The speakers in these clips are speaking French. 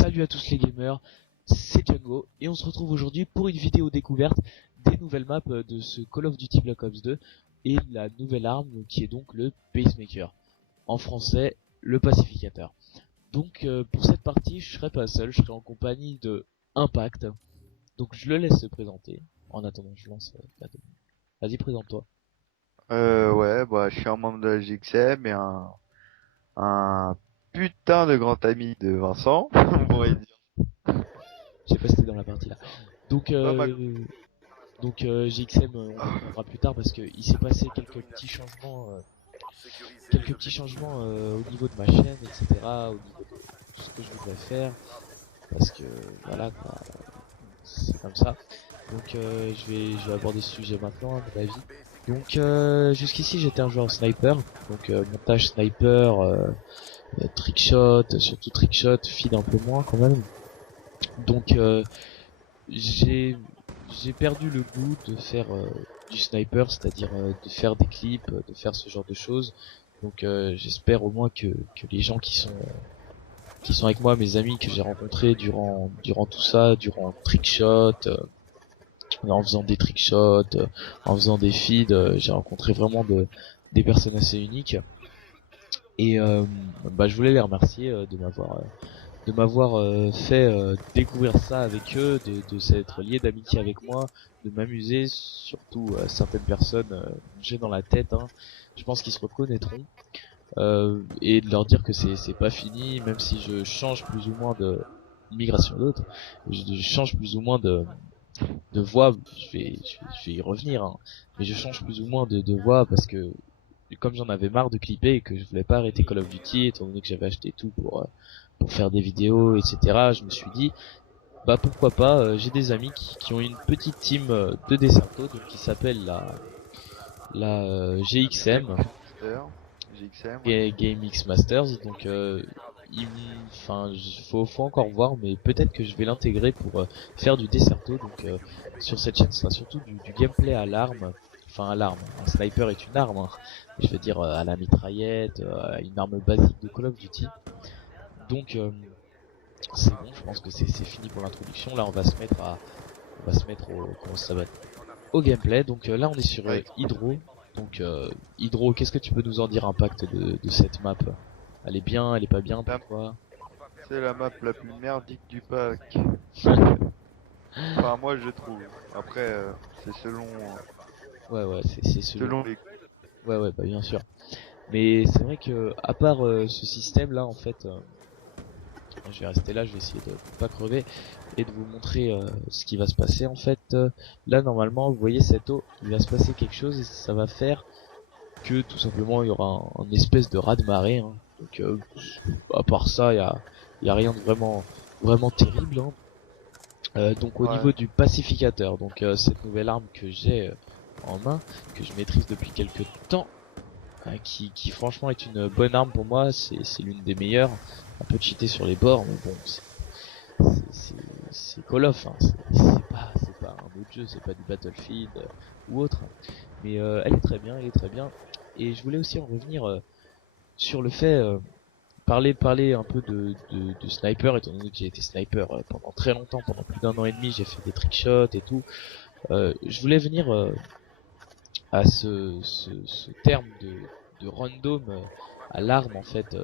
Salut à tous les gamers, c'est Django et on se retrouve aujourd'hui pour une vidéo découverte des nouvelles maps de ce Call of Duty Black Ops 2 et la nouvelle arme qui est donc le Pacemaker. En français, le pacificateur. Donc pour cette partie, je serai pas seul, je serai en compagnie de Impact. Donc je le laisse se présenter. En attendant, je lance la demande. Vas-y, présente-toi. Ouais, bah, je suis un membre de la GXM et un putain de grand ami de Vincent, on pourrait dire. Je sais pas si t'es dans la partie là. Donc Pas mal. GXM, on reprendra plus tard parce que il s'est passé quelques petits changements au niveau de ma chaîne, etc. Au niveau de tout ce que je voudrais faire, parce que voilà quoi, c'est comme ça. Donc je vais aborder ce sujet maintenant à mon avis. Donc jusqu'ici j'étais un joueur sniper, donc montage sniper, trickshot, surtout trickshot, feed un peu moins quand même. Donc j'ai j'ai perdu le goût de faire du sniper, c'est-à-dire de faire des clips, de faire ce genre de choses. Donc j'espère au moins que les gens qui sont avec moi, mes amis que j'ai rencontrés durant tout ça, durant trickshot, en faisant des trickshots, en faisant des feeds, j'ai rencontré vraiment des personnes assez uniques. Et bah je voulais les remercier de m'avoir fait découvrir ça avec eux, de s'être lié d'amitié avec moi, de m'amuser, surtout certaines personnes, j'ai dans la tête, hein, je pense qu'ils se reconnaîtront, et de leur dire que c'est pas fini, même si je change plus ou moins de migration d'autres, je change plus ou moins de voix, je vais y revenir, hein, mais je change plus ou moins de voix parce que comme j'en avais marre de clipper et que je voulais pas arrêter Call of Duty, étant donné que j'avais acheté tout pour faire des vidéos, etc. Je me suis dit, bah pourquoi pas, j'ai des amis qui ont une petite team de Desserto, donc qui s'appelle la GXM, GameX Master, GXM, ouais. Game X Masters, donc enfin, faut encore voir, mais peut-être que je vais l'intégrer pour faire du Desserto, donc sur cette chaîne, ce sera surtout du gameplay à l'arme, enfin à l'arme, un sniper est une arme, hein. Je veux dire à la mitraillette, à une arme basique de Call of Duty, donc c'est bon, je pense que c'est fini pour l'introduction. Là, on va se mettre au, comment ça s'appelle, au gameplay. Donc là, on est sur Ouais. Hydro. Donc Hydro, qu'est-ce que tu peux nous en dire, Impact, de cette map? Elle est bien, elle est pas bien, La- pourquoi? C'est la map la plus merdique du pack. Enfin, moi, je trouve. Après, c'est Ouais, ouais, c'est selon. selon les. Ouais, ouais, bah bien sûr. Mais c'est vrai que à part ce système là, en fait, je vais rester là, je vais essayer de pas crever et de vous montrer ce qui va se passer. En fait, là normalement, vous voyez cette eau, il va se passer quelque chose et ça va faire que tout simplement il y aura un espèce de raz-de-marée, hein. Donc à part ça, il y a rien de vraiment terrible, hein. Donc au Ouais. niveau du pacificateur, donc cette nouvelle arme que j'ai en main, que je maîtrise depuis quelques temps, qui franchement est une bonne arme pour moi, c'est l'une des meilleures. Un peu cheaté sur les bords, mais bon, c'est Call of, hein. C'est pas un autre jeu, c'est pas du Battlefield ou autre. Mais elle est très bien, elle est très bien. Et je voulais aussi en revenir sur le fait, parler un peu de sniper, étant donné que j'ai été sniper pendant très longtemps, pendant plus d'un an et demi, j'ai fait des trickshots et tout. Je voulais venir à ce terme de random à l'arme en fait,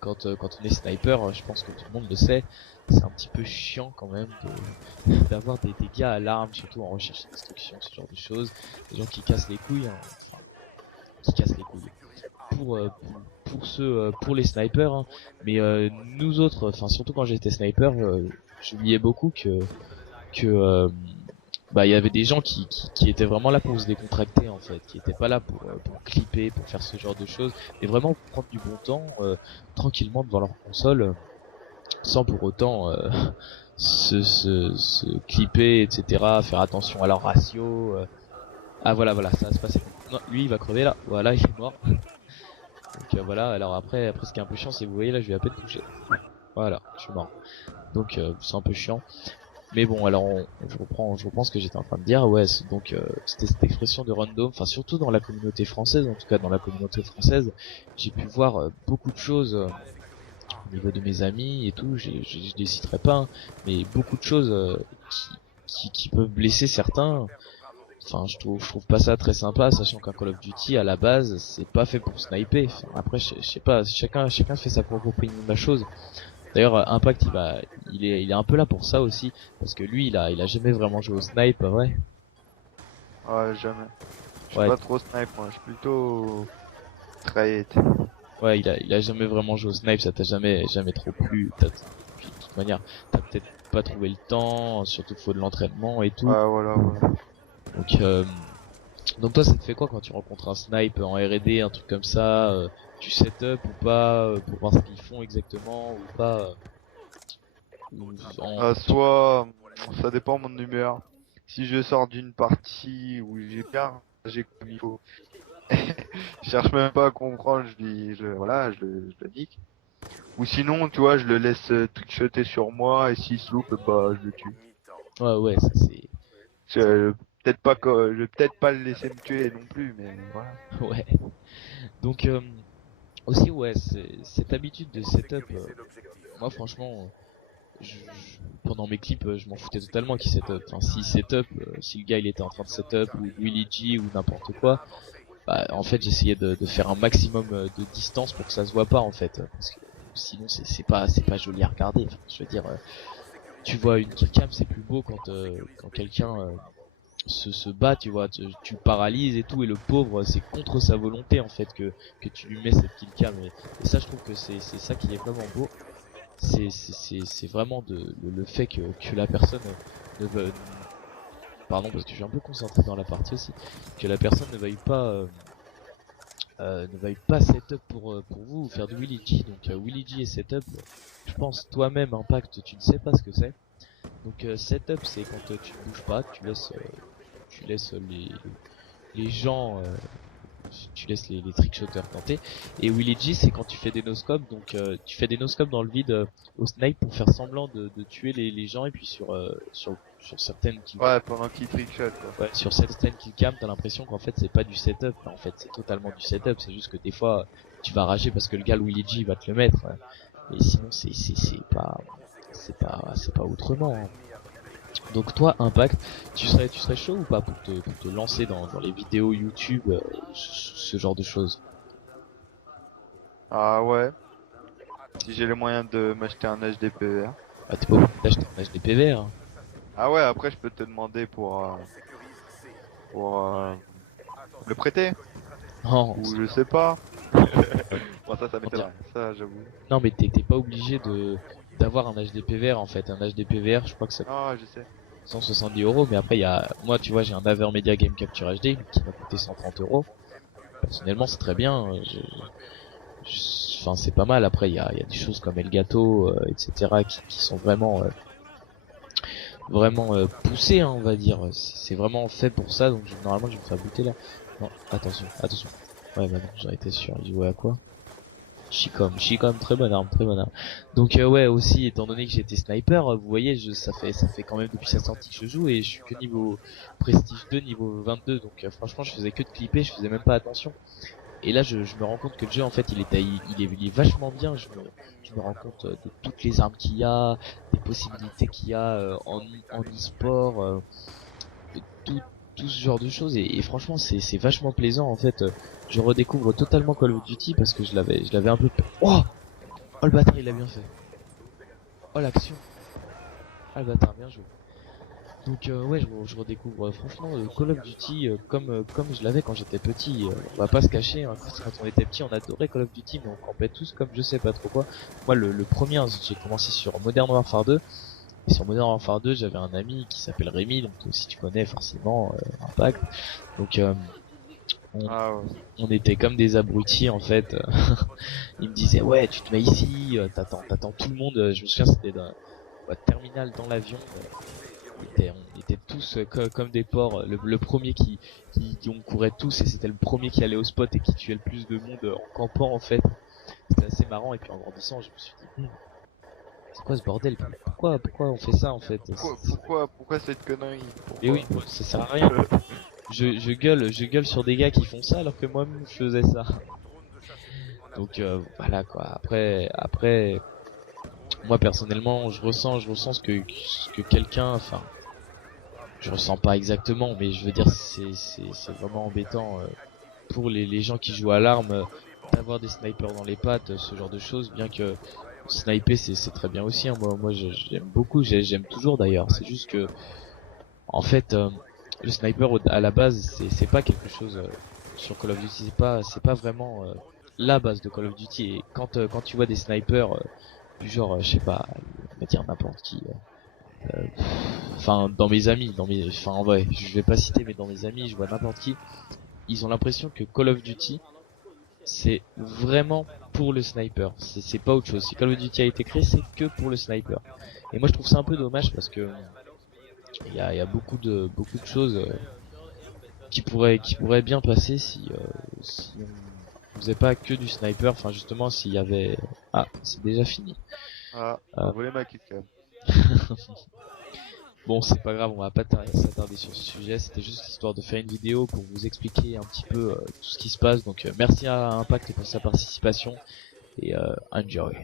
quand on est sniper, je pense que tout le monde le sait, c'est un petit peu chiant quand même d'avoir des dégâts à l'arme, surtout en recherche et destruction, ce genre de choses, des gens qui cassent les couilles, hein, enfin qui cassent les couilles pour ceux pour les snipers, hein. Mais nous autres, enfin surtout quand j'étais sniper, j'oubliais beaucoup que bah il y avait des gens qui étaient vraiment là pour se décontracter en fait, qui étaient pas là pour clipper, pour faire ce genre de choses, mais vraiment pour prendre du bon temps tranquillement devant leur console, sans pour autant se clipper, etc., faire attention à leur ratio. Ah voilà, ça va se passer. Non, lui il va crever là, voilà, il est mort. Donc voilà, alors après ce qui est un peu chiant, c'est, vous voyez là, je vais à peine toucher. Voilà, je suis mort. Donc c'est un peu chiant. Mais bon, alors je reprends ce que j'étais en train de dire. Ouais, donc c'était cette expression de random, enfin surtout dans la communauté française, en tout cas dans la communauté française, j'ai pu voir beaucoup de choses au niveau de mes amis et tout, je les citerai pas, hein, mais beaucoup de choses qui peuvent blesser certains. Enfin, je trouve pas ça très sympa, sachant qu'un Call of Duty à la base, c'est pas fait pour sniper. Enfin, après, je sais pas, chacun fait sa propre opinion de la chose. D'ailleurs, Impact, il est un peu là pour ça aussi, parce que lui, il a jamais vraiment joué au snipe, pas vrai? Ouais, jamais. Je suis Ouais, pas trop snipe, moi. Je suis plutôt tryhard. ouais, il a jamais vraiment joué au snipe, ça t'a jamais trop plu. Puis, de toute manière, t'as peut-être pas trouvé le temps, surtout qu'il faut de l'entraînement et tout. Ouais, voilà, voilà. Donc, donc toi, ça te fait quoi quand tu rencontres un snipe en R&D, un truc comme ça, tu set up ou pas, pour voir ce qu'ils font exactement ou pas, ou Soit, ça dépend de mon humeur. Si je sors d'une partie où j'ai comme il faut, je cherche même pas à comprendre, voilà, je le nique. Ou sinon, tu vois, je le laisse trickshotter sur moi et s'il se loupe, bah, je le tue. ouais, ouais, ça c'est, Je, je vais peut-être pas le laisser me tuer non plus, mais voilà. ouais. Donc, aussi, ouais, cette habitude de setup, moi franchement, pendant mes clips, je m'en foutais totalement qui setup. Enfin, si setup, si le gars il était en train de setup ou Willy G ou n'importe quoi, bah en fait j'essayais de faire un maximum de distance pour que ça se voit pas en fait, parce que sinon c'est pas joli à regarder. Enfin, je veux dire, tu vois une killcam c'est plus beau quand quelqu'un se bat, tu vois, tu le paralyses et tout, et le pauvre c'est contre sa volonté en fait que tu lui mets cette killcam, et ça je trouve que c'est ça qui est vraiment beau. C'est vraiment le fait que la personne ne veut, pardon parce que je suis un peu concentré dans la partie aussi, que la personne ne veuille pas ne veuille pas setup pour vous ou faire du Willy G. Donc Willy G et setup, je pense toi-même Impact tu ne sais pas ce que c'est. Donc setup c'est quand tu ne bouges pas, tu laisses les gens tu laisses les trickshotters tenter. Et Willy G c'est quand tu fais des noscopes, donc tu fais des noscopes dans le vide au snipe pour faire semblant de tuer les gens, et puis sur certaines Ouais, pendant qu'il trickshot, quoi. ouais, sur certaines killcam t'as l'impression qu'en fait c'est pas du setup, en fait c'est totalement du setup, c'est juste que des fois tu vas rager parce que le gars Willy G va te le mettre, et sinon c'est pas autrement, hein. Donc toi Impact, tu serais chaud ou pas pour te lancer dans les vidéos YouTube, ce genre de choses? Ah ouais, si j'ai les moyens de m'acheter un HDPVR. Bah t'es pas obligé d'acheter un HDPVR, hein. Ah ouais, après je peux te demander pour le prêter. Non, Ou je sais pas. Bon, ça comment dire, m'étonnerait. Ça, j'avoue. non mais t'es pas obligé de d'avoir un HDPVR en fait. Un HDPVR je crois que ça coûte Ah, je sais. 170 €, mais après il y a, moi tu vois j'ai un Avermedia Game Capture HD qui m'a coûté 130 €. Personnellement c'est très bien, enfin c'est pas mal. Après il y a des choses comme Elgato, etc. Qui sont vraiment poussées, hein, on va dire. C'est vraiment fait pour ça, donc normalement je vais me faire buter là. Non, attention, attention. Ouais bah non, j'en étais sûr, il jouait à quoi? Chicom, très bonne arme, très bonne arme. Donc ouais, aussi étant donné que j'étais sniper, vous voyez, ça fait quand même depuis sa sortie que je joue, et je suis que niveau prestige 2, niveau 22, donc franchement je faisais que de clipper, je faisais même pas attention. Et là je me rends compte que le jeu en fait il est vachement bien, je me rends compte de toutes les armes qu'il y a, des possibilités qu'il y a en e-sport, de tout ce genre de choses, et franchement c'est vachement plaisant en fait. Je redécouvre totalement Call of Duty parce que je l'avais un peu. Oh, oh le bâtard il a bien fait. Oh l'action. Ah le bâtard bien joué. Donc ouais je redécouvre franchement Call of Duty comme je l'avais quand j'étais petit. On va pas se cacher, hein, quand on était petit on adorait Call of Duty, mais on campait tous comme je sais pas trop quoi. Moi le premier, hein, j'ai commencé sur Modern Warfare 2. Et sur Modern Warfare 2 j'avais un ami qui s'appelle Rémi, donc toi aussi tu connais forcément Impact. Donc on, Ah ouais. on était comme des abrutis en fait. Il me disait ouais tu te mets ici, t'attends tout le monde. Je me souviens c'était dans terminal dans l'avion. On était tous comme des porcs. Le premier on courait tous, et c'était le premier qui allait au spot et qui tuait le plus de monde en campant en fait. C'était assez marrant, et puis en grandissant je me suis dit c'est quoi ce bordel, pourquoi on fait ça en fait? Pourquoi cette connerie? Et Pourquoi? oui, ça sert à rien. Je gueule sur des gars qui font ça alors que moi-même je faisais ça. Donc voilà quoi. Après moi personnellement, je ressens ce que quelqu'un, enfin, je ressens pas exactement, mais je veux dire, c'est vraiment embêtant pour les gens qui jouent à l'arme d'avoir des snipers dans les pattes, ce genre de choses, bien que sniper c'est très bien aussi, hein. Moi j'aime beaucoup, j'aime toujours d'ailleurs. C'est juste que en fait le sniper à la base c'est pas quelque chose sur Call of Duty, c'est pas vraiment la base de Call of Duty. Et quand tu vois des snipers du genre je sais pas, on va dire n'importe qui, enfin dans mes amis, enfin en vrai, je vais pas citer, mais dans mes amis, je vois n'importe qui, ils ont l'impression que Call of Duty c'est vraiment pour le sniper. C'est pas autre chose. Si Call of Duty a été créé, c'est que pour le sniper. Et moi je trouve ça un peu dommage parce que il y a beaucoup de choses qui pourraient bien passer si on faisait pas que du sniper. Enfin justement s'il y avait, ah c'est déjà fini. Ah, on Euh, m'a volé ma KitKat. bon c'est pas grave, on va pas s'attarder sur ce sujet. C'était juste histoire de faire une vidéo pour vous expliquer un petit peu tout ce qui se passe. Donc merci à Impact pour sa participation et enjoy.